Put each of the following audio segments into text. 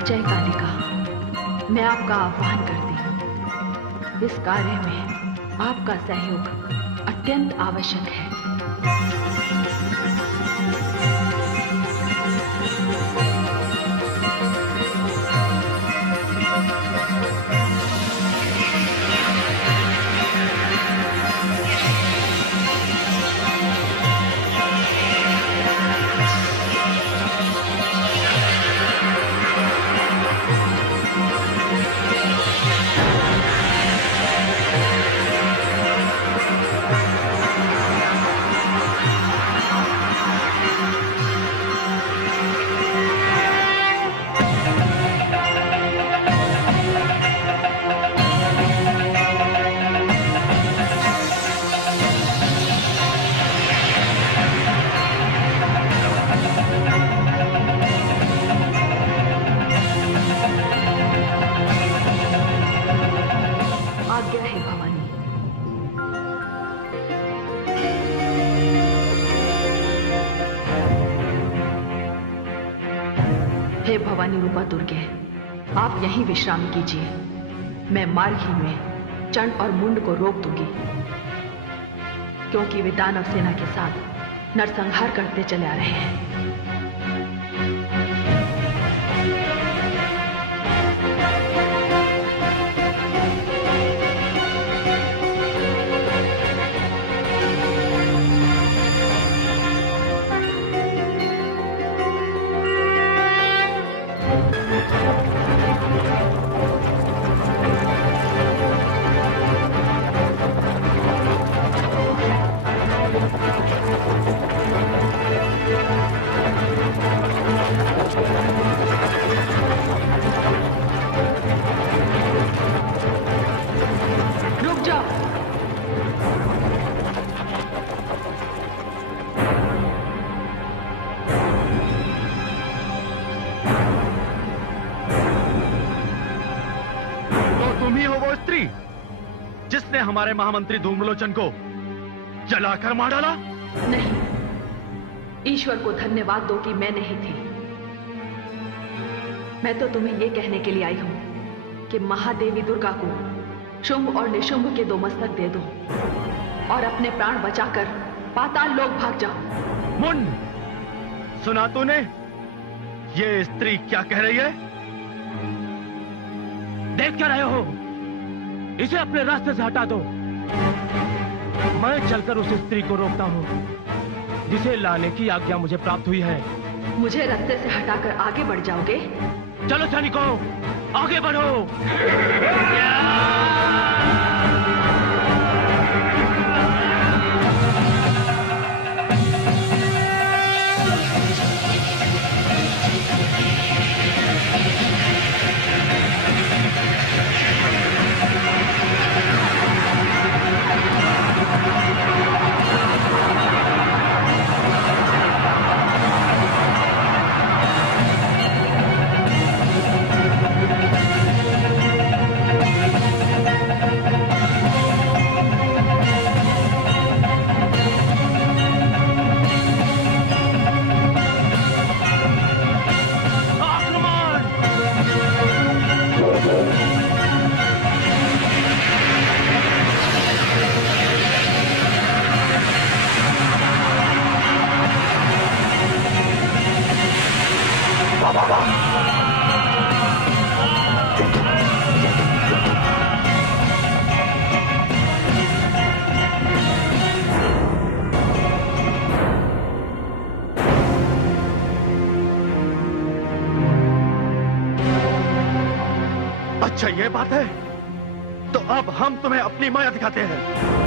जय कालिका, मैं आपका आह्वान करती हूँ। इस कार्य में आपका सहयोग अत्यंत आवश्यक है। हे भवानी रूपा दुर्गे, आप यहीं विश्राम कीजिए। मैं मार्ग ही में चंड और मुंड को रोक दूंगी, क्योंकि वे दानव सेना के साथ नरसंहार करते चले आ रहे हैं। जिसने हमारे महामंत्री धूम्रलोचन को जलाकर मार डाला? नहीं, ईश्वर को धन्यवाद दो कि मैं नहीं थी। मैं तो तुम्हें यह कहने के लिए आई हूं कि महादेवी दुर्गा को शुंभ और निशुंभ के 2 मस्तक दे दो और अपने प्राण बचाकर पाताल लोक भाग जाओ। मुंड, सुना तूने? ये स्त्री क्या कह रही है? देख क्या रहे हो? इसे अपने रास्ते से हटा दो। मैं चलकर उस स्त्री को रोकता हूँ जिसे लाने की आज्ञा मुझे प्राप्त हुई है। मुझे रास्ते से हटाकर आगे बढ़ जाओगे? चलो सैनिकों, आगे बढ़ो। अच्छा ये बात है, तो अब हम तुम्हें अपनी माया दिखाते हैं।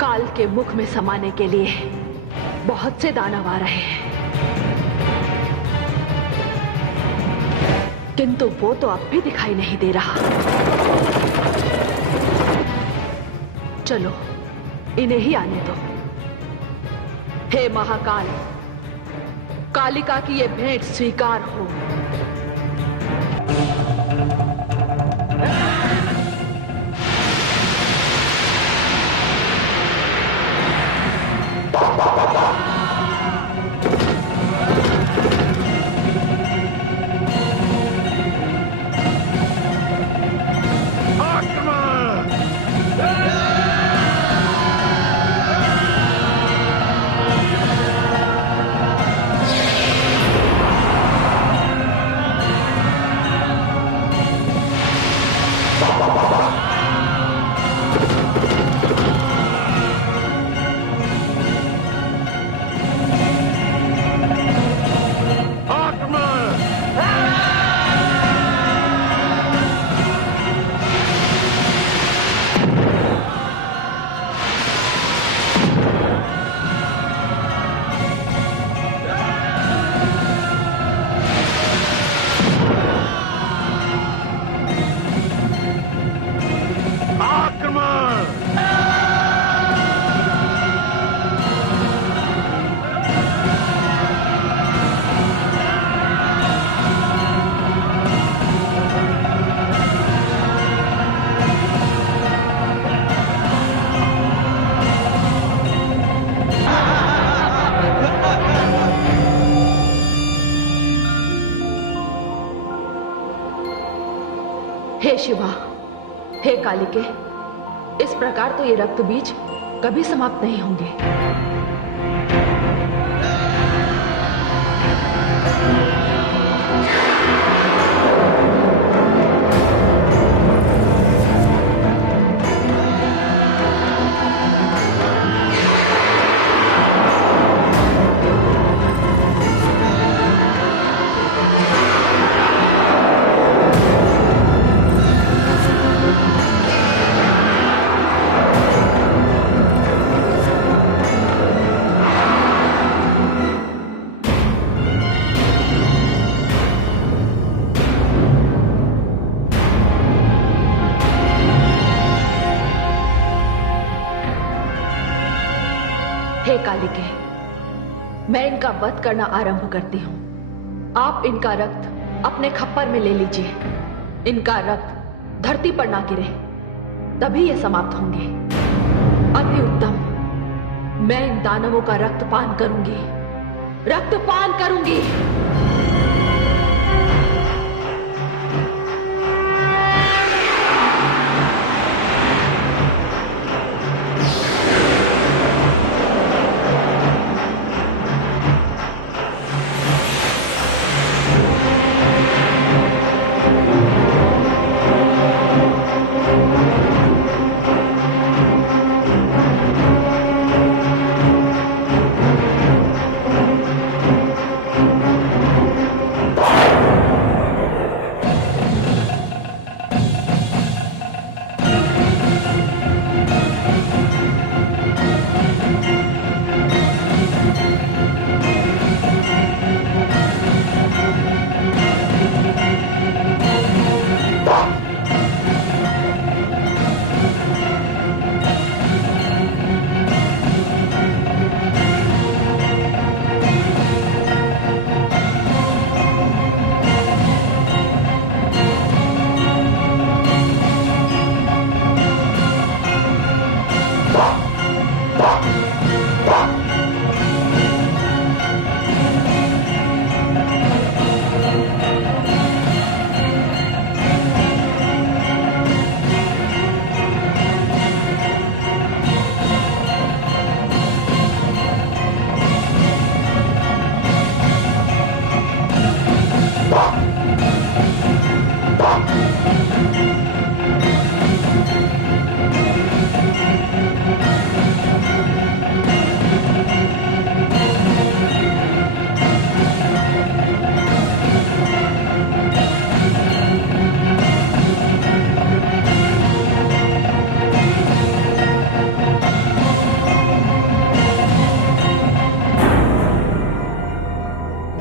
काल के मुख में समाने के लिए बहुत से दानव आ रहे हैं, किंतु वो तो अब भी दिखाई नहीं दे रहा। चलो इन्हें ही आने दो। हे महाकाल, कालिका की ये भेंट स्वीकार हो। शिवा, हे कालिके, इस प्रकार तो ये रक्त बीज कभी समाप्त नहीं होंगे। हे कालिके, मैं इनका वध करना आरंभ करती हूं। आप इनका रक्त अपने खप्पर में ले लीजिए। इनका रक्त धरती पर ना गिरे, तभी ये समाप्त होंगे। अति उत्तम। मैं इन दानवों का रक्तपान करूंगी, रक्तपान करूंगी।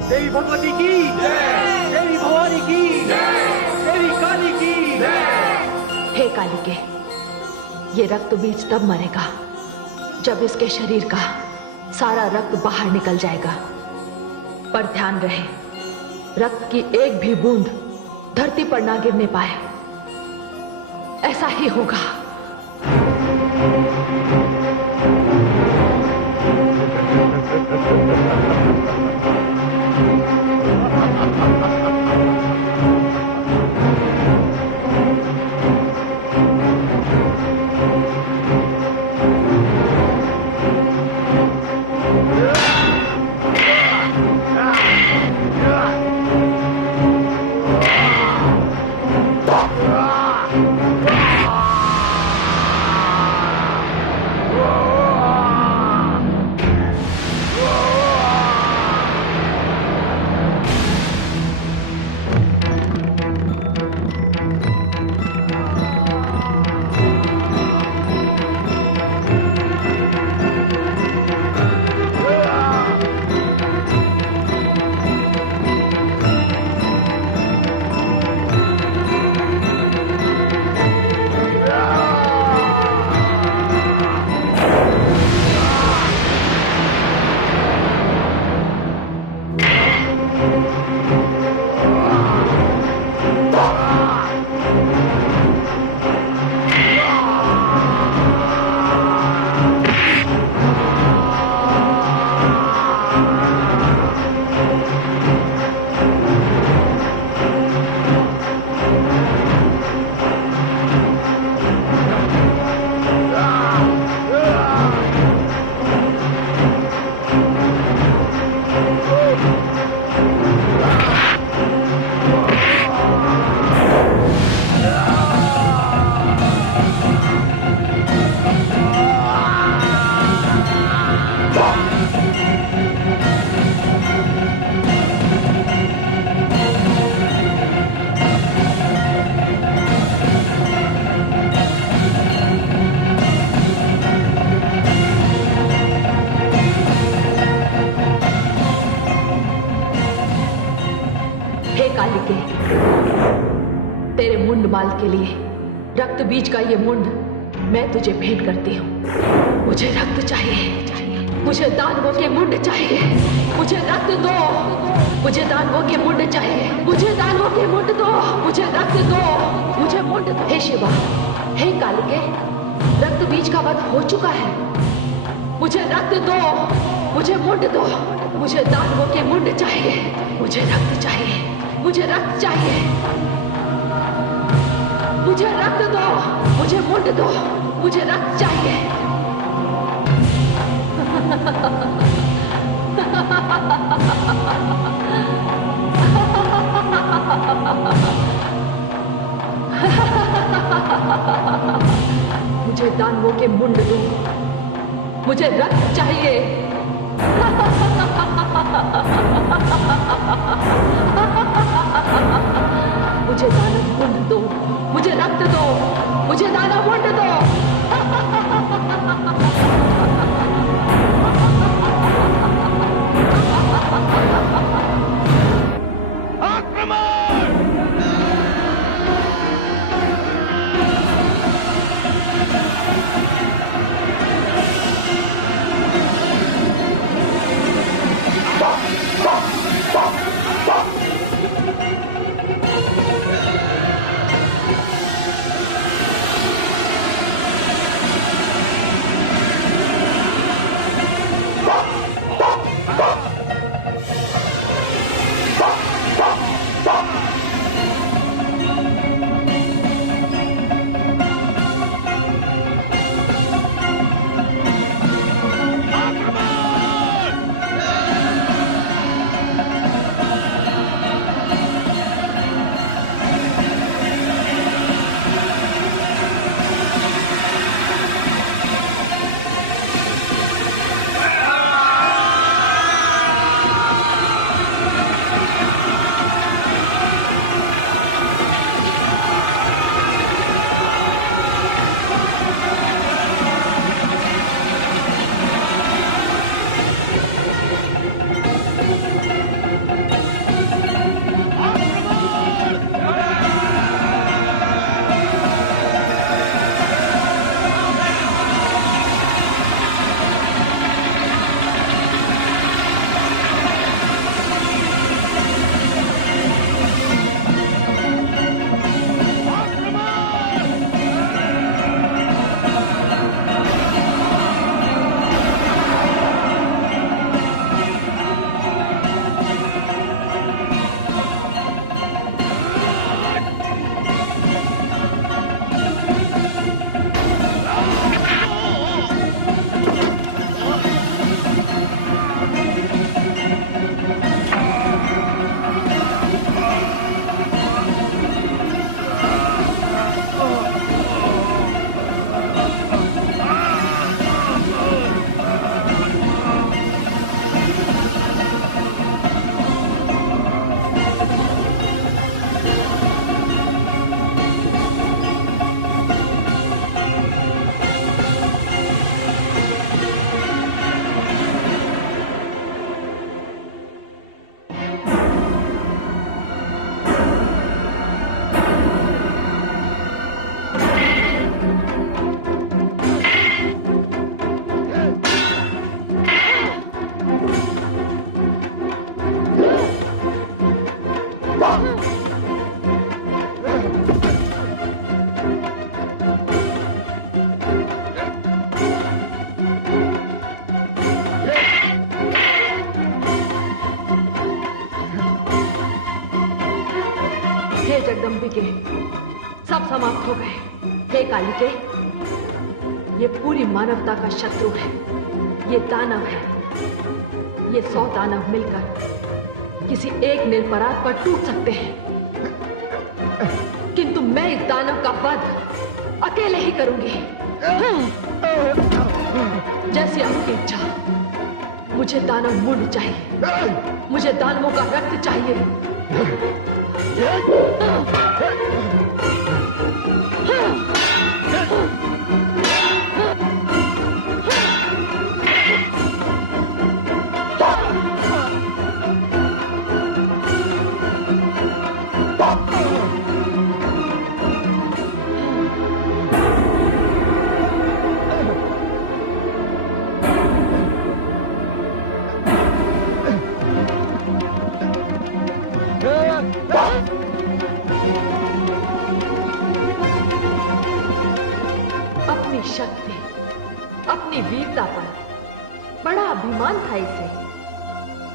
देवी भगवती की जय, देवी भवानी की जय, देवी काली की जय। हे कालिके, ये रक्त बीज तब मरेगा जब इसके शरीर का सारा रक्त बाहर निकल जाएगा। पर ध्यान रहे, रक्त की एक भी बूंद धरती पर ना गिरने पाए। ऐसा ही होगा। मुंडमाल के लिए रक्त बीज का ये मुंड मैं तुझे भेंट करती हूँ। मुझे रक्त चाहिए, मुझे दानवों के मुंड चाहिए, मुझे रक्त दो, मुझे दानवों के मुंड चाहिए, मुझे दानवों के मुंड दो, मुझे रक्त दो, मुझे मुंड दो। हे शिवा, हे कालिके, रक्त बीज का वध हो चुका है। मुझे रक्त दो, मुझे मुंड दो, मुझे दानवों के मुंड चाहिए, मुझे रक्त चाहिए, मुझे रक्त चाहिए, मुझे रक्त दो, मुझे मुंड दो, मुझे रक्त चाहिए। मुझे दानवों के मुंड दो, मुझे रक्त चाहिए। मुझे दानव मुंड दो, मुझे रक्त दो, मुझे दानव मुंड दो। हे जगदम्बिके, सब समाप्त हो गए। हे कालिके, ये पूरी मानवता का शत्रु है, ये दानव है। ये 100 दानव मिलकर किसी एक निरपराध पर टूट सकते हैं, किंतु मैं इस दानव का वध अकेले ही करूंगी। जैसी आपकी इच्छा। मुझे दानव मुंड चाहिए, मुझे दानवों का रक्त चाहिए। बड़ा अभिमान था इसे।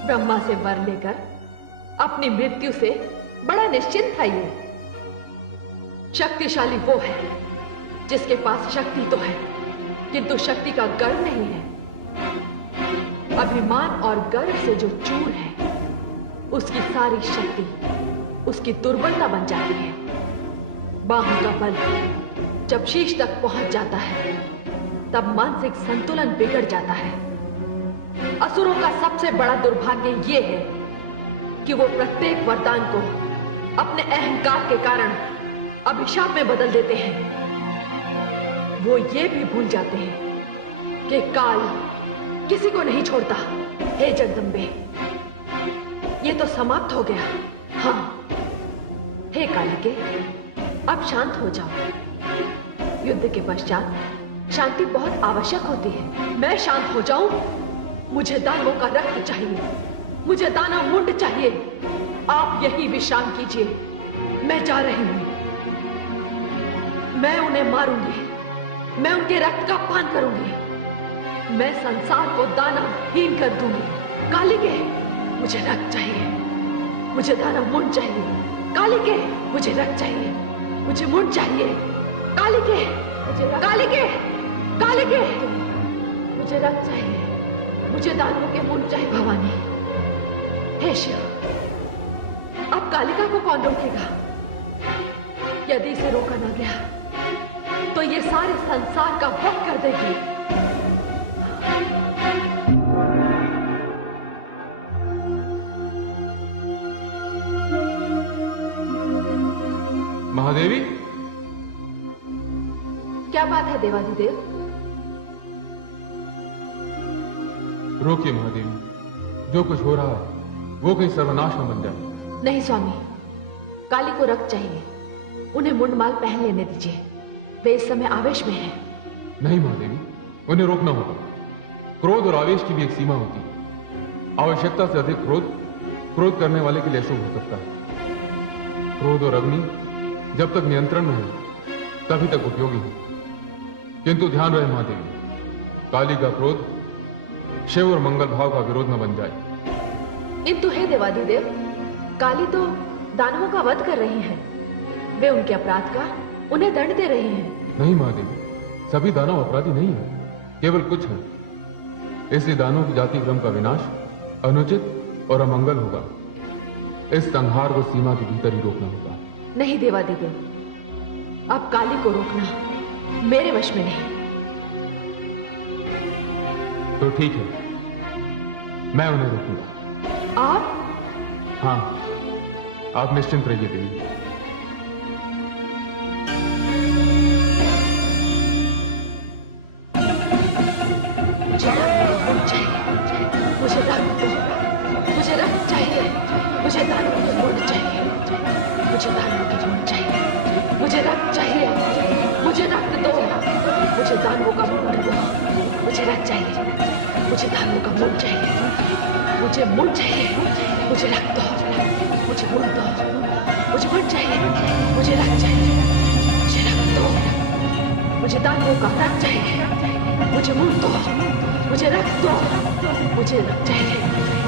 ब्रह्मा से वर लेकर अपनी मृत्यु से बड़ा निश्चिंत था ये। शक्तिशाली वो है जिसके पास शक्ति तो है, किंतु शक्ति का गर्व नहीं है। अभिमान और गर्व से जो चूर है, उसकी सारी शक्ति उसकी दुर्बलता बन जाती है। बाहों का बल जब शीश तक पहुंच जाता है, तब मानसिक संतुलन बिगड़ जाता है। असुरों का सबसे बड़ा दुर्भाग्य यह है कि वो प्रत्येक वरदान को अपने अहंकार के कारण अभिशाप में बदल देते हैं। वो ये भी भूल जाते हैं कि काल किसी को नहीं छोड़ता। हे जगदम्बे, ये तो समाप्त हो गया। हाँ, हे कालिके, अब शांत हो जाओ। युद्ध के पश्चात शांति बहुत आवश्यक होती है। मैं शांत हो जाऊं? मुझे दानवों का रक्त चाहिए, मुझे दानव मुंड चाहिए। आप यही विश्राम कीजिए, मैं जा रही हूं। मैं उन्हें मारूंगी, मैं उनके रक्त का पान करूंगी, मैं संसार को दानवहीन कर दूंगी। कालिके, मुझे रक्त चाहिए, मुझे दानव मुंड चाहिए। कालिके, मुझे रक्त चाहिए, मुझे मुंड चाहिए। कालिके, कालिके, कालिके, मुझे रक्त चाहिए, मुझे दानवों के मुंड चाहिए। भवानी, हे शिव, अब कालिका को कौन रोकेगा? यदि इसे रोका ना गया तो ये सारे संसार का वध कर देगी। महादेवी, क्या बात है देवाधिदेव? रोकिए महादेवी, जो कुछ हो रहा है वो कहीं सर्वनाश न बन जाए। नहीं स्वामी, काली को रक्त चाहिए, उन्हें मुंडमाल पहन लेने दीजिए। वे इस समय आवेश में हैं। नहीं महादेवी, उन्हें रोकना होगा। क्रोध और आवेश की भी एक सीमा होती है। आवश्यकता से अधिक क्रोध करने वाले के लिए अशुभ हो सकता है। क्रोध और अग्नि जब तक नियंत्रण में है तभी तक उपयोगी है। किंतु ध्यान रहे महादेवी, काली का क्रोध शिव और मंगल भाव का विरोध न बन जाए। किंतु हे देवाधिदेव, काली तो दानवों का वध कर रही हैं। वे उनके अपराध का उन्हें दंड दे रहे हैं। नहीं महादेवी, सभी दानव अपराधी नहीं है, केवल कुछ हैं। इसलिए दानवों की जाति क्रम का विनाश अनुचित और अमंगल होगा। इस संहार को सीमा के भीतर ही रोकना होगा। नहीं देवाधिदेव, अब काली को रोकना मेरे वश में नहीं। तो ठीक है, मैं उन्हें रोकूंगा। आप? हाँ, आप निश्चिंत रहिए देवी। मुझे रक्त दो, मुझे रक्त चाहिए, मुझे दानवों के मुंड चाहिए, मुझे दानवों के मुंड चाहिए, मुझे रक्त चाहिए, मुझे रक्त दो, मुझे दानवों का मुंड दो, मुझे रक्त चाहिए, मुझे दानवों का मुंड चाहिए, मुझे मुंड चाहिए, मुझे रक्त दो, मुझे मुंड दो, मुझे मुंड चाहिए, मुझे रक्त चाहिए, मुझे रक्त दो, मुझे दानवों का रक्त चाहिए, मुझे मुंड दो, मुझे रक्त दो, मुझे रक्त चाहिए,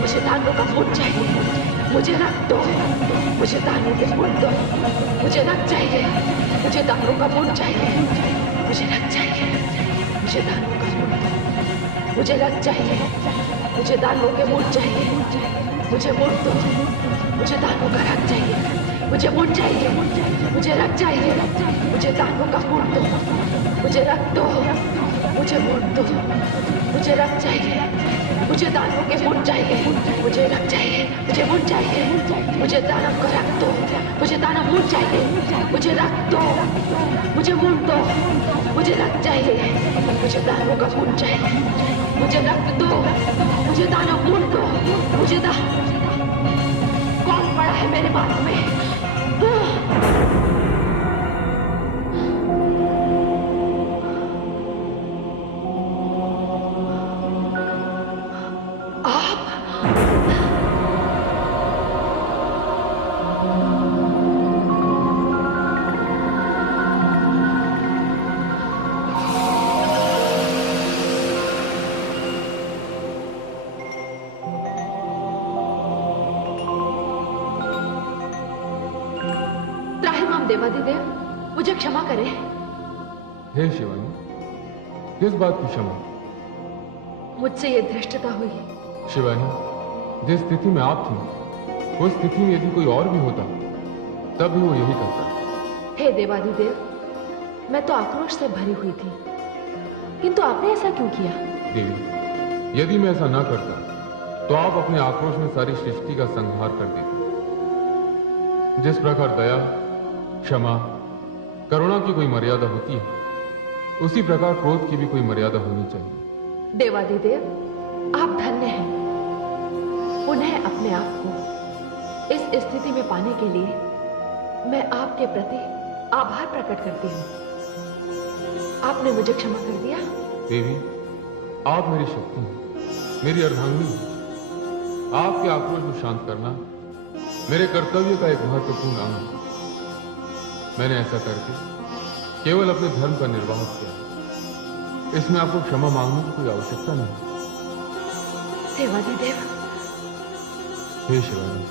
मुझे दानवों का मुंड चाहिए, मुझे रक्त दो, मुझे दानवों के मुंड दो, मुझे रक्त चाहिए, मुझे दानवों का मुंड चाहिए, मुझे रक्त चाहिए, मुझे दानवों का मुंड दो, मुझे रक्त चाहिए, मुझे दानवों के मुंड चाहिए, मुझे मुंड दो, मुझे दानवों का रक्त चाहिए, मुझे मुंड चाहिए, मुझे रक्त चाहिए, मुझे दानवों का मुंड दो, मुझे रक्त दो, मुझे मुंड दो, मुझे रक्त चाहिए, मुझे दानवों के मुंड चाहिए, मुझे रक्त चाहिए, मुझे मुंड चाहिए, मुझे दानव का रक्त दो, मुझे दानव मुंड चाहिए, मुझे रक्त दो, मुझे मुंड दो, मुझे रक्त चाहिए, मुझे दानवों का मुंड चाहिए, मुझे रक्त दो, मुझे दानव मुंड दो, मुझे कौन पड़ा है मेरे मार्ग में? देवादिदेव, मुझे क्षमा करें। हे शिवानी, किस बात की क्षमा? मुझसे ये धृष्टता हुई। शिवानी, जिस स्थिति में आप थी, उस स्थिति में यदि कोई और भी होता तब भी वो यही करता। हे देवादिदेव, मैं तो आक्रोश से भरी हुई थी, किंतु आपने ऐसा क्यों किया? देवी, यदि मैं ऐसा ना करता तो आप अपने आक्रोश में सारी सृष्टि का संहार कर देते। जिस प्रकार दया, क्षमा, करुणा की कोई मर्यादा होती है, उसी प्रकार क्रोध की भी कोई मर्यादा होनी चाहिए। देवादिदेव, आप धन्य हैं। पुनः अपने आप को इस स्थिति में पाने के लिए मैं आपके प्रति आभार प्रकट करती हूं। आपने मुझे क्षमा कर दिया। देवी, आप मेरी शक्ति हैं, मेरी अर्धांगिनी हैं। आपके आक्रोश को शांत करना मेरे कर्तव्य का एक महत्वपूर्ण अंग है। मैंने ऐसा करके केवल अपने धर्म का निर्वाह किया। इसमें आपको क्षमा मांगने की कोई आवश्यकता नहीं। देवादिदेव। हे शिवानी,